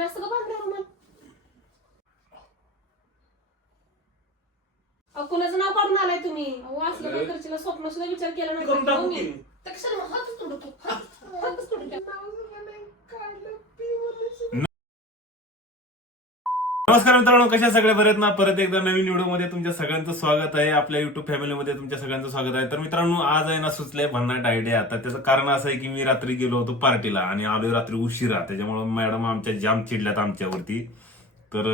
आणि असं का बांधलं रुमाल? कुणाचं नाव काढून आलाय तुम्ही? अहो असलं काय करशील स्वप्न सुद्धा विचार केला नाही. तर कशाला हातच तोडू तू? हातच तोडू द्या. नमस्कार मित्रांनो, कशा सगळे बरेत ना. परत एकदा नवीन व्हिडिओमध्ये तुमच्या सगळ्यांचं स्वागत आहे. आपल्या युट्यूब फॅमिलीमध्ये तुमच्या सगळ्यांचं स्वागत आहे. तर मित्रांनो, आज आहे ना सुचलंय भन्नाट आयडिया. आता त्याचं कारण असं आहे की मी रात्री गेलो होतो पार्टीला आणि आलोय रात्री उशिरा. त्याच्यामुळे मॅडम आमच्या जाम चिडल्यात आमच्यावरती. तर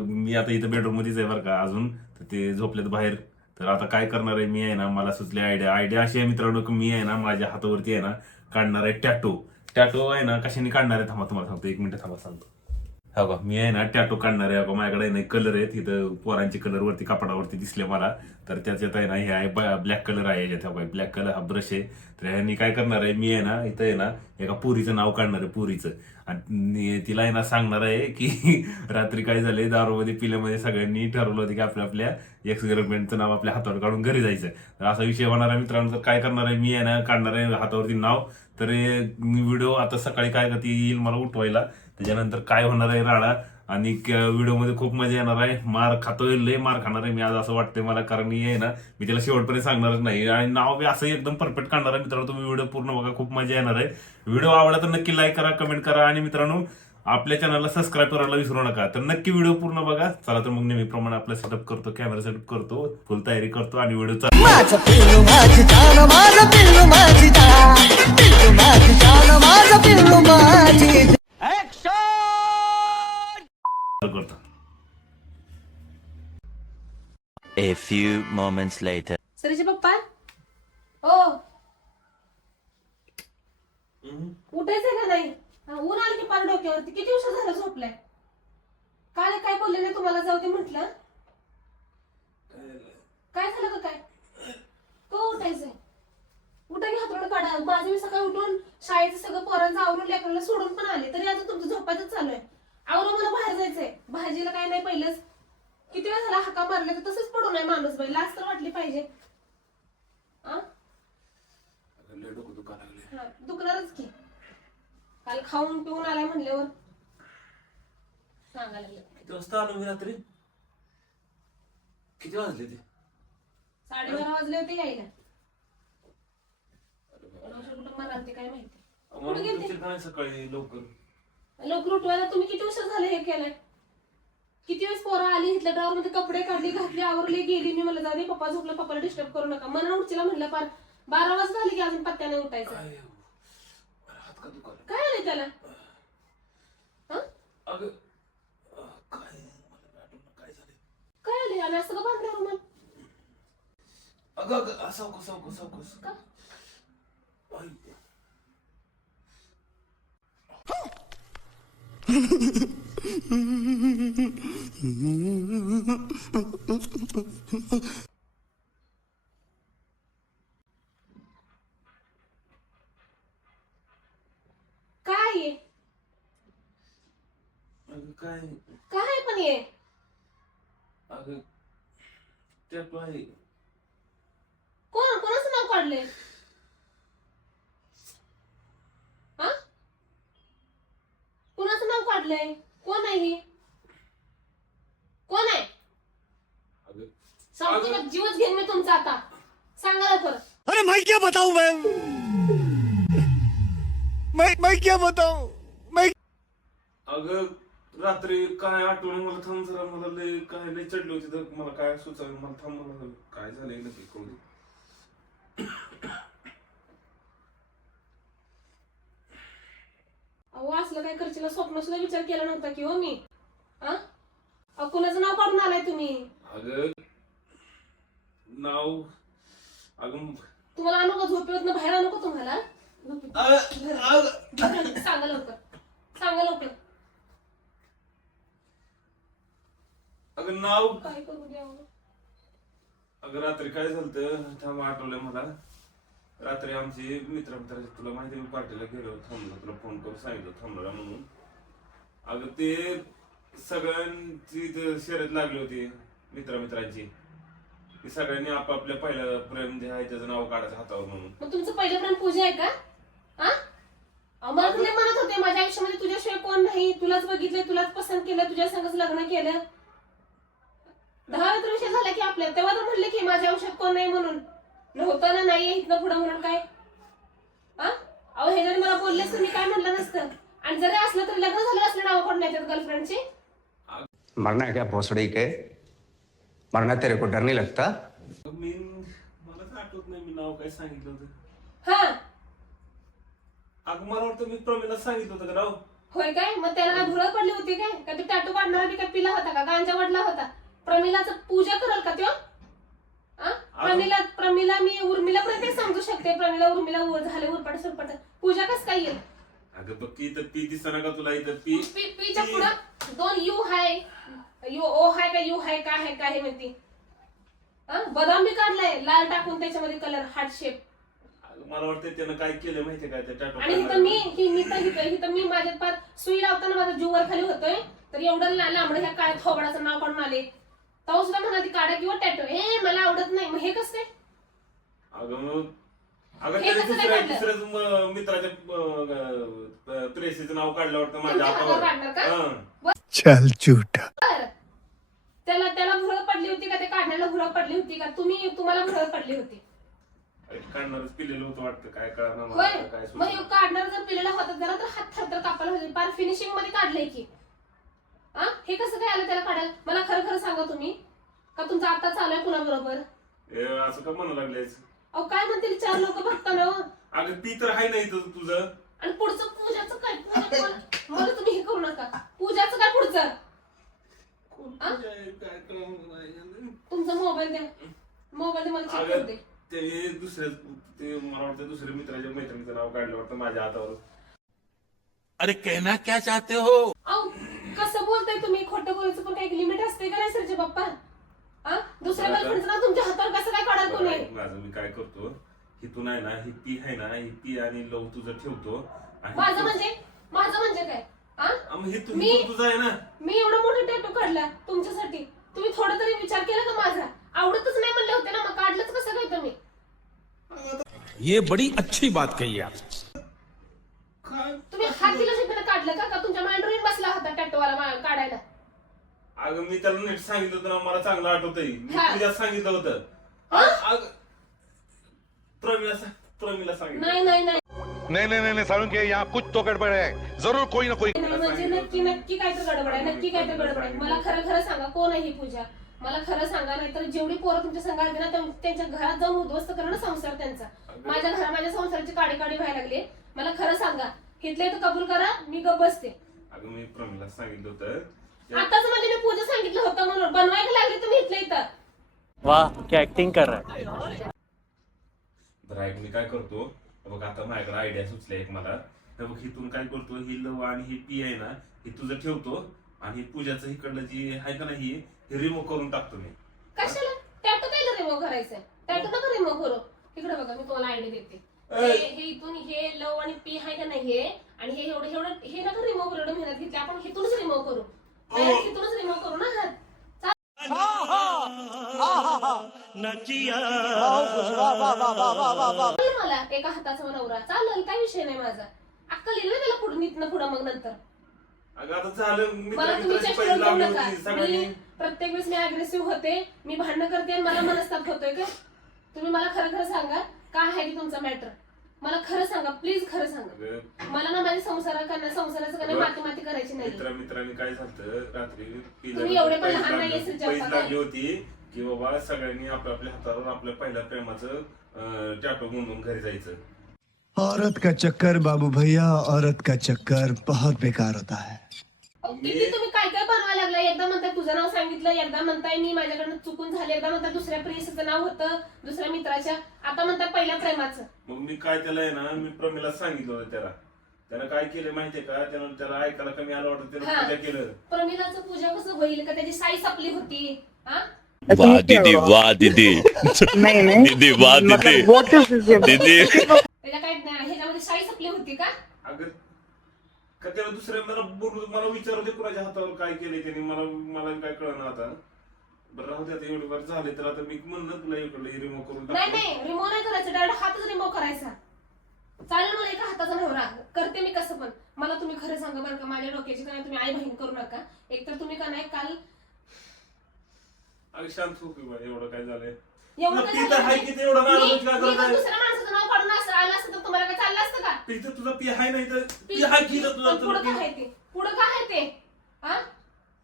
मी आता इथं बेडरूम मध्येच आहे बरं का अजून. तर ते झोपलेत बाहेर. तर आता काय करणार आहे मी आहे ना, मला सुचली आयडिया अशी आहे मित्रांनो की मी आहे ना माझ्या हातावरती आहे ना काढणार आहे टॅटो आहे ना. कशाने काढणार आहे थांबा, तुम्हाला सांगतो. 1 मिनिट थांबा, सांगतो. हा बघा, मी आहे ना टॅटो काढणार आहे. बघा माझ्याकडे नाही कलर आहेत इथं, पोरांचे कलर वरती कपडावरती दिसले मला. तर त्याच्यात आहे ना हे आहे ब्लॅक कलर आहे याच्यात. ब्लॅक कलर हा ब्रश आहे. तर ह्यांनी काय करणार आहे मी आहे ना इथं आहे ना एका पुरीचं नाव काढणार आहे, पुरीचं. आणि तिला आहे ना सांगणार आहे की रात्री काय झालंय, दारूमध्ये पिल्यामध्ये सगळ्यांनी ठरवलं होतं की आपल्या एक्स गर्लफ्रेंडचं नाव आपल्या हातावर काढून घरी जायचं. तर असा विषय होणार आहे मित्रांनो. तर काय करणार आहे मी आहे ना काढणार आहे हातावरती नाव. तर मी व्हिडिओ आता सकाळी काय करते येईल मला उठवायला. त्याच्यानंतर काय होणार आहे राडा आणि व्हिडिओमध्ये खूप मजा येणार आहे. मार खातोय, लय मार खाणार आहे मी आज असं वाटतंय मला. कारण मी आहे ना मी त्याला शेवटपर्यंत सांगणारच नाही आणि नाव बी असं एकदम परफेक्ट काढणार आहे मित्रांनो. तुम्ही व्हिडिओ पूर्ण बघा, खूप मजा येणार आहे. व्हिडिओ आवडला तर नक्की लाईक करा, कमेंट करा आणि मित्रांनो आपल्या चॅनलला सबस्क्राईब करायला विसरू नका. तर नक्की व्हिडिओ पूर्ण बघा. चला तर मग नेहमीप्रमाणे आपला सेटअप करतो, कॅमेरा सेटअप करतो, फुल तयारी करतो आणि व्हिडिओ करतो. A few moments later. सरीचे पप्पा हो उठायचंय का नाही? ऊन आलं की पार डोक्यावरती. किती दिवस झालं झोपलाय? काल काय बोलले नाही तुम्हाला जाऊ दे म्हटलं? काय झालं का काय? तो उठायचंय? उठा की हातोडं काढा. माझं मी सकाळी उठून शाळेचं सगळं पोरांचं आवरून लेकराला सोडून पण आले, तरी आता तुमचं झोपायचं चालू आहे. आवरून मला बाहेर जायचंय. भाजीला काय नाही पहिलंच. किती वेळ झाला हाका मारल्या तर तसंच पडू नये माणूस बाई. लाज तर वाटली पाहिजे. दुखणारच की. काल खाऊन पिऊन आलाय म्हणल्यावर सांगायला लागलं. किती वाजता आलो मी रात्री? किती वाजले ते? 12:30 वाजले होते यायला. कुठं मराठी काय माहिती. कुठे गेलते? सकाळी लवकर उठवायला तुम्ही किती उशीर झाले हे केलंय? किती वेळेस पोरं आली, इथल्या ड्रॉवर मध्ये कपडे काढले, घातले, आवरले, गेली. मी मला जाऊ दे पप्पा झोपलं, पप्पाला डिस्टर्ब करू नका. मला उठचीला म्हणलं पार 12 वाजता झाले की अजून पत्त्याने उठायचं. काय आले त्याला? काय आले आणि असं का बांधलं रुमाल? का? काय काय काय पण ये अगं टॅटू आहे. कोणाचं नाव काढले? हा, कोणाचं नाव काढलंय? कोण आहे हे? कोण आहे? सांगतो ना, जीवच घेईन मी तुमचा आता. सांगा लवकर. अरे मैं क्या बताऊं मैं क्या बताऊं मैं. अगं रात्री काय आठवण मला. थांब जरा, मला लय काय लय चढली होती तर मला काय सुचायला. मला थांब, मला काय झालंय नक्की कळू दे. अहो असलं काय करशील स्वप्न सुद्धा विचार केला नव्हता की हो मी. कुणाचं नाव काढून आलाय तुम्ही? अगं नाव तुम्हाला आणू का झोपेवरनं बाहेर आणू का तुम्हाला? सांगा लवकर, सांगा लवकर. अगं नाव काय करू द्या? अगं रात्री काय झालं थांब, आठवलंय मला. रात्री आमची मित्राची, तुला माहिती मी पार्टीला गेलो, थांबलो, तुला फोन करून सांगितलं थांबला म्हणून. अगं ते सगळ्यांची शर्यत लागली होती मित्रांची. की सगळ्यांनी आपापल्या पहिल्या प्रेम जे आहे त्याचं नाव काढायचं हातावर म्हणून. मग तुमचं पहिलं प्रेम पूजा आहे का? मला तुला म्हणत होते माझ्या आयुष्यामध्ये तुझ्याशिवाय कोण नाही, तुलाच बघितलं, तुलाच पसंत केलं, तुझ्या संगच लग्न केलं. 10 वर्ष झाला की आपल्या, तेव्हा तर म्हणले की माझ्या आयुष्यात कोण नाही म्हणून. नव्हतं ना, नाही इथनं पुढं म्हणून काय. अहो हे जरी मला बोललेस तर मी काय म्हणलं नसतं. आणि जरी असलं तरी लग्न झालं असलं नाव कोण नाही गर्लफ्रेंडचे. मरना है क्या भोसड़ी के? मरना तेरे को डर नहीं लगता? मला तर आठवत नाही मी नाव काय सांगितलं होतं. हा अगं मला वाटतं मी प्रमीला सांगितलं होतं का नाव. होय काय? मग त्याला काय भुरळ पडली होती काय? का तू टॅटू काढणारा बी काय पिला होता का? गांजा वडला होता? प्रमिलाचं पूजा करल का त्यो? प्रमिला मी उर्मिला पर्यंत समजू शकते. प्रमिला उर्मिला झाले उरपाट सुरपाट, पूजा कस काय येईल? अगं बघ की इथं पी दिसना का तुला इथं पी. पीच्या पुढं 2 यू हाय, यू ओ हाय का यू हाय काय आहे काय म्हणते. बदाम बी काढलाय लाल टाकून त्याच्यामध्ये कलर हार्ट शेप. मला वाटतं त्यानं काय केलं माहितीये काय त्या टॅटू. आणि इथं मी माझ्यात पार सुई लावताना माझा जीव वर खाली होतोय, तर एवढं लांबडं ह्या काय थोबडाचं नाव काढून आले. तेव्हा सुद्धा म्हणाली काढा किंवा टॅटो. हे मला आवडत नाही. मग हे कसं काय? अगं त्याने दुसऱ्याच मित्राच्या प्रेसीचं नाव काढलं वाटतं माझ्या काढणार का? हातावर. चल झूठा. त्याला भुरळ पडली होती का? ते काढण्याला भुरळ पडली होती का? तुम्हाला भुरळ पडली होती? काढणारच पिलेलं होतं वाटतं, काय कळणार होय. मला काय मग हे काढणार जर पिलेला होता जरा तर हात थरथर कापायला होते. पार फिनिशिंग मध्ये काढलंय की. हे कसं काय आलं त्याला काढायला? मला खरं खरं सांगा तुम्ही, का तुमचा आता चालू आहे कुणाबरोबर? असं का म्हणू लागलेस? अहो काय म्हणतील 4 लोक बघताना. अगं ती तर आहे ना इथं तुझं. आणि पुढचं पूजाचं काय? मला तुम्ही हे करू नका. पूजाचं काय पुढचं? तुमचा मोबाईल द्या. मोबाईल मला चेक करू दे. ते मला वाटतं दुसऱ्या मित्राच्या मैत्रिणीचं नाव काढलं वाटतं माझ्या हातावर. अरे कहना क्या चाहते हो? अहो कसं बोलताय तुम्ही? खोटं बोलायचं पण काही लिमिट असते का नाही सरचे बाप्पा? दुसऱ्या गर्लफ्रेंडचं नाव तुमच्या हातावर कसं काय काढाल कोणी? माझं मी काय करतो, हिथून आहे ना ही पी आहे ना, ही पी आणि लव तुझं ठेवतो. माझं म्हणजे काय? हे तुझं आहे ना. मी एवढं मोठं टॅटू काढला तुमच्यासाठी. तुम्ही थोडा तरी विचार केला का माझा? आवडतच नाही म्हणले होते ना, मग काढलंच कसं काय तुम्ही? ये बड़ी अच्छी बात कही आप. तुम्ही हात दिला शिकताना काढलं का? तुमच्या मांडीवर येऊन बसला होता टॅटूवाला काढायला? अगं मी त्याला नीट सांगितलं होतं ना, मला चांगलं आठवतंय. मी हा. तुझ्या सांगितलं होतं. प्रमीला सांगितलं. नाही नहीं सारुण के यहाँ कुछ तो गड़बड़ है, जरूर कोई ना कोई. म्हणजे नक्की काय तर गडबड आहे. नक्की काय तर गडबड आहे. मला खरं सांगा कोण आहे ही पूजा? मला खरं सांगा, नाही तर जेवढी पोरं तुमच्या संघ आली ना त्यांच्या घरात जाऊन उद्ध्वस्त करा ना संसार त्यांचा. माझ्या संसाराची काडी व्हायला लागली. मला खरं सांगा, हिथले तर कबूल करा, मी गप बसते. अगं मी प्रमीला सांगितलं होतं. आताच म्हणजे मी पूजा सांगितलं होतं म्हणून बनवायला लागले तुम्ही इथल्या इथं. वाह क्या एक्टिंग कर रहा है. बरं ऐक, मी काय करतो बघ, आता माझ्याकडे आयडिया सुचली एक मला. तर बघ हिथून काय करतो, ही लव आणि ही पी आहे ना, ही तुझं ठेवतो आणि पूजाचं इकडलं जी आहे का नाही हे रिमूव्ह करून टाकतो मी. कशाला टॅटू काय रिमूव्ह करायचंय? टॅटू नका रिमूव्ह करू. इकडे बघा, मी तुम्हाला आयडिया देते. हे इथून हे लव आणि पी आहे का नाही हे, आणि हे एवढं हे नका रिमूव्ह करू. एवढं मेहनत घेतली आपण, हिथूनच रिमूव्ह करू. हिथूनच रिमूव्ह करू ना हात. मला एका हाताचा नवरा चालेल, काय विषय नाही माझा. अक्कल येईल ना त्याला पुढं मग नंतर. अगं आता झालं, मला तुम्ही मित्राची चेष्टा पहिली करू लागली नका. होती सगळ्यांनी. मी प्रत्येक वेळेस मी अग्रेसिव्ह होते, मी भांडणं करते आणि मला मनस्ताप होतोय का? तुम्ही मला खरं सांगा, काय आहे की तुमचा मॅटर? मला खरं सांगा, प्लीज खरं सांगा. मला ना माझ्या संसाराचं करणं माती करायची नाही. मित्रांनी काय झालं रात्री तुम्ही एवढे पण लहान नाहीये सर. पैज लागली होती की बाबा सगळ्यांनी आपल्या हातावर आपल्या पहिल्या प्रेमाचं टॅटू गुंडून घरी जायचं. औरत का चक्कर बाबू भैया, औरत का चक्कर बहुत बेकार होता है. किती तुम्ही काय बनवायला लागला? एकदा म्हणताय तुझं नाव सांगितलं, एकदा म्हणताय मी माझ्याकडनं चुकून झाले, एकदा म्हणताय दुसऱ्या प्रेयसीचं नाव होतं, दुसऱ्या मित्राच्या, आता म्हणताय पहिल्या प्रेमाचं. मग मी काय त्याला आहे ना, मी प्रमीला सांगितलं होतं त्यानं काय केलं माहितीये का? त्याला ऐकायला कमी आलं वाटतं, त्यानं पूजा केलं. प्रमिलाचं पूजा कसं होईल का? त्याची साई संपली होती. वाह दीदी, वाह दीदी. नहीं दीदी वाह दीदी. व्हाट इज दिस. दीदी त्याच्या काय ह्याच्यामध्ये साई संपली होती का? अगं का त्याला दुसऱ्या मला विचारू दे कुणाच्या हातावर काय केलंय त्यांनी, मला काय कळणार आता. बरं राहू दे, आता एवढं बरं झाले तर आता मी म्हणलं तुला इकडलं रिमूव्ह करून नाही रिमूव्ह नाही करायचं, डायरेक्ट हातच रिमूव्ह करायचा. चालेल मला एका हाताचा नवरा करते मी कसं पण. मला तुम्ही खरं सांगा बरं का, माझ्या डोक्याची का नाही तुम्ही आई बहीण करू नका. एकतर तुम्ही का नाही काल अगं शांत हो की बा, एवढं काय झालंय? एवढं तुला काय पी तर झालं? हाय की ते एवढं मी नाराज काय मी करत जर आहे? दुसऱ्या माणसाचं नाव काढून असं आलं असतं तर तुम्हाला काय चाललं असतं का? पी तर तुझं पी हाय नाही तर पी हाय की तुझं पण पुढं तुझं काय आहे ते? पुढं काय आहे ते? हा?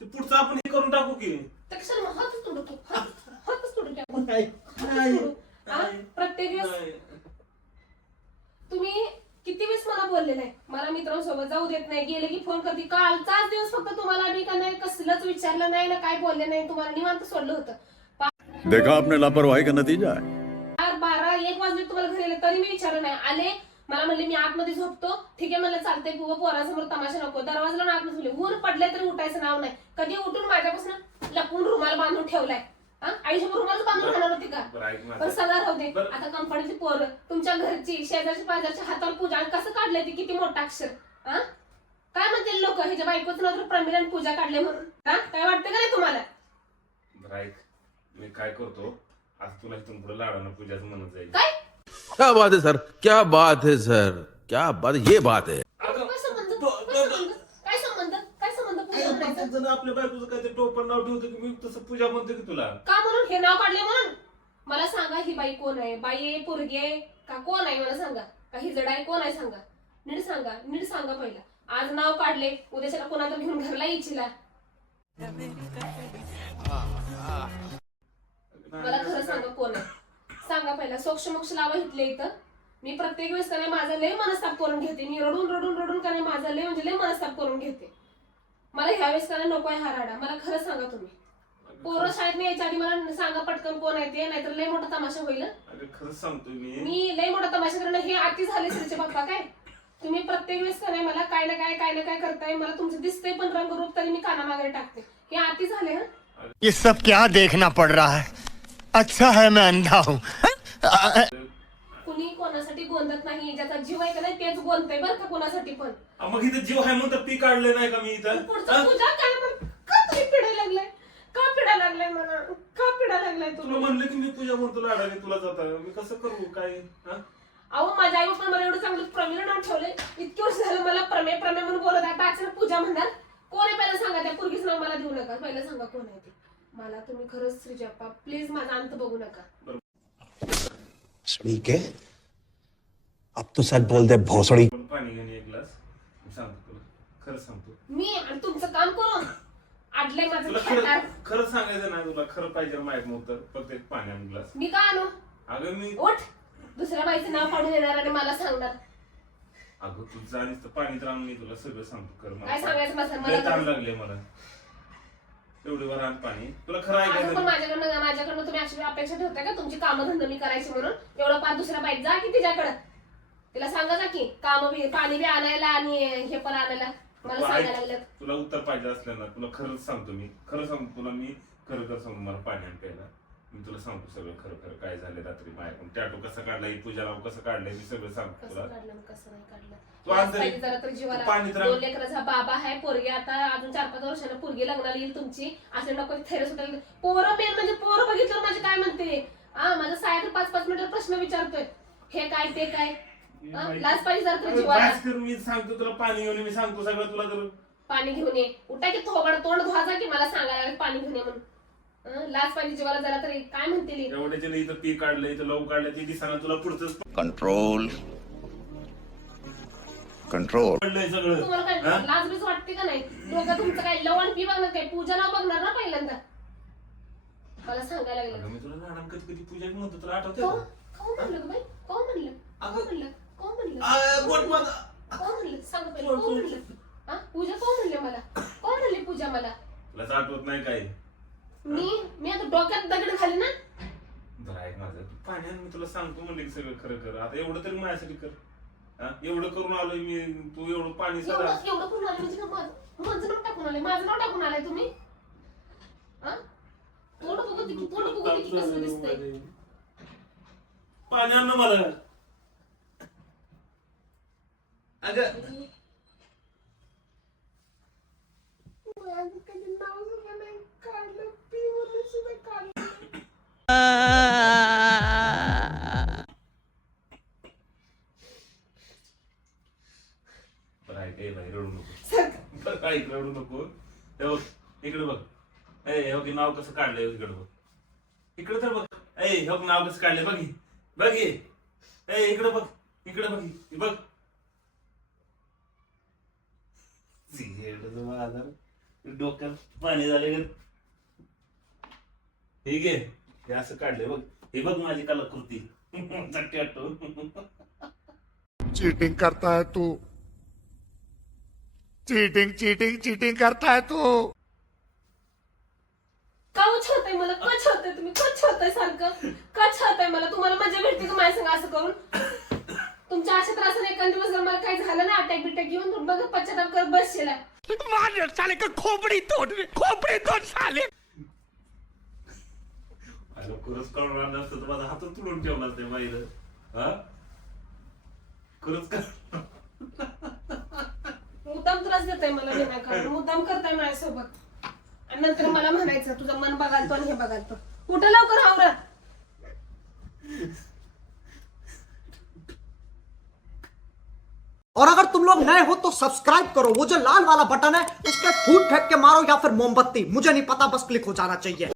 ते पुढचं आपण हे करून टाकू की. तर कशाला मग हातच तोडू की? हातच तोडू की आपण? हातच तोडू. हा? प्रत्येक दिवस नाही. तुम्ही किती वेळेस मला बोलले नाही, मला मित्रांसोबत जाऊ देत नाही, गेले की फोन करते. कालचाच दिवस फक्त तुम्हाला मी का नाही कसलंच विचारलं नाही ना, काय बोलले नाही, तुम्हाला निवांत सोडलं होतं. देखा आपने लापरवाही का नतीजा है 12-1 वाजले तुम्हाला घरी आले तरी मी विचारलं नाही. आले मला म्हणले मी आतमध्ये झोपतो. ठीक आहे म्हणलं चालतंय, पोरासमोर तमाशा नको. दरवाजाला आतमध्ये झोपले. ऊन पडले तरी उठायचं नाव नाही. कधी उठून माझ्यापासून लपून रुमाल बांधून ठेवलाय. आयुष्यभर रुमाल बांधून राहणार होती का? बरं ऐक माझं. पण सगळं राहू दे. बरं. आता कंपनीची पोरं तुमच्या घरची शेजारची पाजारच्या हातावर पूजा आणि कसं काढलंय ते किती मोठं अक्षर. काय म्हणतील लोक ह्याच्या बायकोचं नाव तर प्रमिला आणि पूजा काढले म्हणून. काय वाटतं का नाही तुम्हाला? बरं ऐक, मी काय करतो आज तुला इथून पुढे लाडानं पूजाचं म्हणत जाईल. काय क्या बात है सर, क्या बात है सर, क्या बात, ये बात है. अगं, काय संबंध? ब- काय संबंध? काय संबंध? काय संबंध पूजा म्हणायचा? प्रत्येक जण आपल्या बायकोचं काय ते टोपण नाव ठेवतो की मी तसं पूजा म्हणतो की तुला. का म्हणून हे नाव काढले म्हणून? मला सांगा ही बाई कोण आहे? बाई आहे, पोरगी आहे का कोण आहे मला सांगा. का ही जड आहे कोण आहे सांगा. नीट सांगा, नीट सांगा पहिला. आज नाव काढले, उद्याच्याला कोणाला घेऊन घरला यायचीला. मला खरं सांगा कोण आहे सांगा पहिला. सोक्ष मोक्ष लावा इथले इथं. मी प्रत्येक वेळेस का नाही माझा लय मनस्ताप करून घेते. मी रडून रडून रडून का नाही माझा लय म्हणजे लय मनस्ताप करून घेते. मला ह्या वेळेस का नाही नको आहे हा राडा. मला खरं सांगा तुम्ही. पोरं शाळेत नाही यायच्या आधी मला सांगा पटकन कोण आहे ते, नाहीतर लय मोठा तमाशा होईल. अगं खरंच सांगतो मी लय मोठा तमाशा करणं हे अति झाले श्रीचे बाप्पा. काय तुम्ही प्रत्येक वेळेस का नाही मला काय ना काय करताय. मला तुमचं दिसतंय पण रंगरूप तरी मी कानामागे टाकते. हे अति झाले. ये सब क्या देखना पड़ रहा है? अच्छा है मैं अंधा हूँ. कुणी कोणासाठी गोंधत नाही. ज्याचा जीव आहे का नाही तेच गोंधतय बरं का कोणासाठी पण. मग इथं जीव आहे म्हणून पी काढले नाही का मी इथं? पुढचं पूजा काय म्हण का तुम्ही पिढायला लागलाय? का पिढायला लागलाय मला? का पिढायला लागलाय तुला तुम्ही? म्हणलं की मी पूजा म्हणतो लाडाने तुला जाता मी कसं करू काय? अहो माझ्या आई बाप्पा मला एवढं चांगलं प्रमेय नाव ठेवलंय. इतके वर्ष झालं मला प्रमेय म्हणून बोलत आहे. अचानक पूजा म्हणणार. कोण आहे पहिला सांगा. त्या पोरगीचं नाव मला देऊ नका. पहिला सांगा कोण आहे ते मला. तुम्ही खरंच श्रीजप्पा प्लीज माझा अंत बघू नका. सड़ी के अब तो सच बोल दे भोसड़ी. पण पाणी घेऊन एक ग्लास. मी सांगतो तुला खरं सांगतो. मी आणि तुमचं काम करून आडलंय माझं तुला खेळणार. खरं सांगायचं ना तुला खरं पाहिजे माहित नव्हतं फक्त एक पाण्याने ग्लास. मी का आणू? अगं मी उठ. दुसऱ्या बाईचं नाव काढून येणार आणि मला सांगणार. अगं तुझं आणि पाणी तर आणून मी तुला सगळं सांगतो खरं काय सांगायचं माझं लय ताण मला? लागले मला एवढी वर आण पाणी तुला खरं अजून ऐकायचं पण नाही. माझ्याकडनं तुम्ही अशी अपेक्षा ठेवताय का तुमची कामं धंदा मी करायची म्हणून? एवढं पाच दुसऱ्या बाईक जा की तिच्याकडं. तिला सांगा जा की काम बी पाणी बी आणायला आणि हे पण आणायला मला तू सांगायला ऐक, लागलं. तुला उत्तर पाहिजे असलं ना तुला खरंच सांगतो मी खरं सांगतो तुला मी खरं सांगतो मला पाणी आण प्यायला. मी तुला सांगतो सगळं खरं खरं काय झालं रात्री माझ्याकडून. टॅटू कसं काढलाय पूजा लावून कसं काढलंय मी सगळं सांगतो कसं तुला. काढलं आणि कसं नाही काढलं. तू आज आज पाहिजे जरा तर तू जीवाला. पाणी तर 2 लेकराचा बाबा आहे. पोरगी आता अजून 4-5 वर्षानं पोरगी लग्नाला येईल तुमची. असे नको थेरस सुटायला. पोरं मेन म्हणजे पोरं बघितलं माझे काय म्हणते. माझा साया तर 5-5 मिनिटं प्रश्न विचारतोय. हे काय ते काय. लाज पाहिजे जरा तर जीवाला. बस कर, मी सांगतो तुला पाणी घेऊन ये, मी सांगतो सगळं तुला तर. पाणी घेऊन ये. उठा की थोबड तोंड धुवाजा की मला सांगायला लागले पाणी घेऊन ये म्हणून. लाज पाहिजे जीवाला जरा तरी. काय म्हणतील एवढ्याच्या इथं पी काढलं इथं लव काढलं ती दिसाना तुला पुढचं कंट्रोल कंट्रोल पडलंय सगळं. तुम्हाला काय लाज बीज वाटते का नाही? डोकं तुमचं काय लवण पी बघणार काय? पूजा नाव बघणार ना पहिल्यांदा. मला सांगायला लागलं. अगं मी तुला लहान कधी कधी पूजा म्हणतो तुला आठवतं कोण का? कोण म्हणलं ग बाई? कोण म्हणलं? कोण म्हणलं? कोण म्हणलं? बोट माझं. कोण म्हणलं? सांग पहिलं कोण म्हणलं? पूजा कोण म्हणले मला? कोण म्हणली पूजा मला? तुला आठवत नाही काय? मी आता डोक्यात दगड घाली ना. बरं ऐक माझं तू पाणी आण, मी तुला सांगतो म्हणले की सगळं खरं कर. आता एवढं तरी माझ्यासाठी कर. एवढं करून आलोय मी. तू एवढं पाणी सगळं एवढं करून आले म्हणजे माझं नाव टाकून आले. माझं नाव टाकून आलाय तुम्ही. तोंड बघू दे की, तोंड बघू दे की कसं दिसतंय. पाणी आण ना मला. अगं माझं कधी नाव सुद्धा नाही काढलं. पी म्हणून सुद्धा काढलं. नको. हे बघ इकडे बघ. हे बघ नाव कसं काढलंय इकडे बघ. इकडे तर बघ. हे बघ नाव कसं काढलंय बघ. बघ इकडे बघ. इकडे बघ. बघ डोक्यात पाणी झाले. ठीक आहे हे असं काढलंय बघ. हे बघ माझी कलाकृती. चीटिंग करता है तू, चीटिंग चीटिंग चीटिंग करता है तू. का छळताय मला? का छळताय तुम्ही? का छळताय सारखं? का छळताय मला? तुम्हाला मजा भेटते का माझ्या संग असं करून? तुमच्या अशा त्रासाने एखाद दिवस जर मला काही झालं ना अटॅक बिटॅक घेऊन तर बघ पश्चाताप करत बसशीला. साले का खोपड़ी तोड़ साले. खरंच करणार नसतं तर माझा हातच तुडून ठेवला ते बाईला. हा खरंच का मुद्दाम त्रास देताय मला विनाकारण. मुद्दाम करताय माझ्यासोबत आणि नंतर मला म्हणायचं तुझं मन बघालतो आणि हे बघालतो. कुठं लवकर आवरा. और अगर तुम लोग नए हो तो सब्सक्राइब करो, वो जो लाल वाला बटन है उस पर फूट फेंक के मारो या फिर मोमबत्ती, मुझे नहीं पता, बस क्लिक हो जाना चाहिए.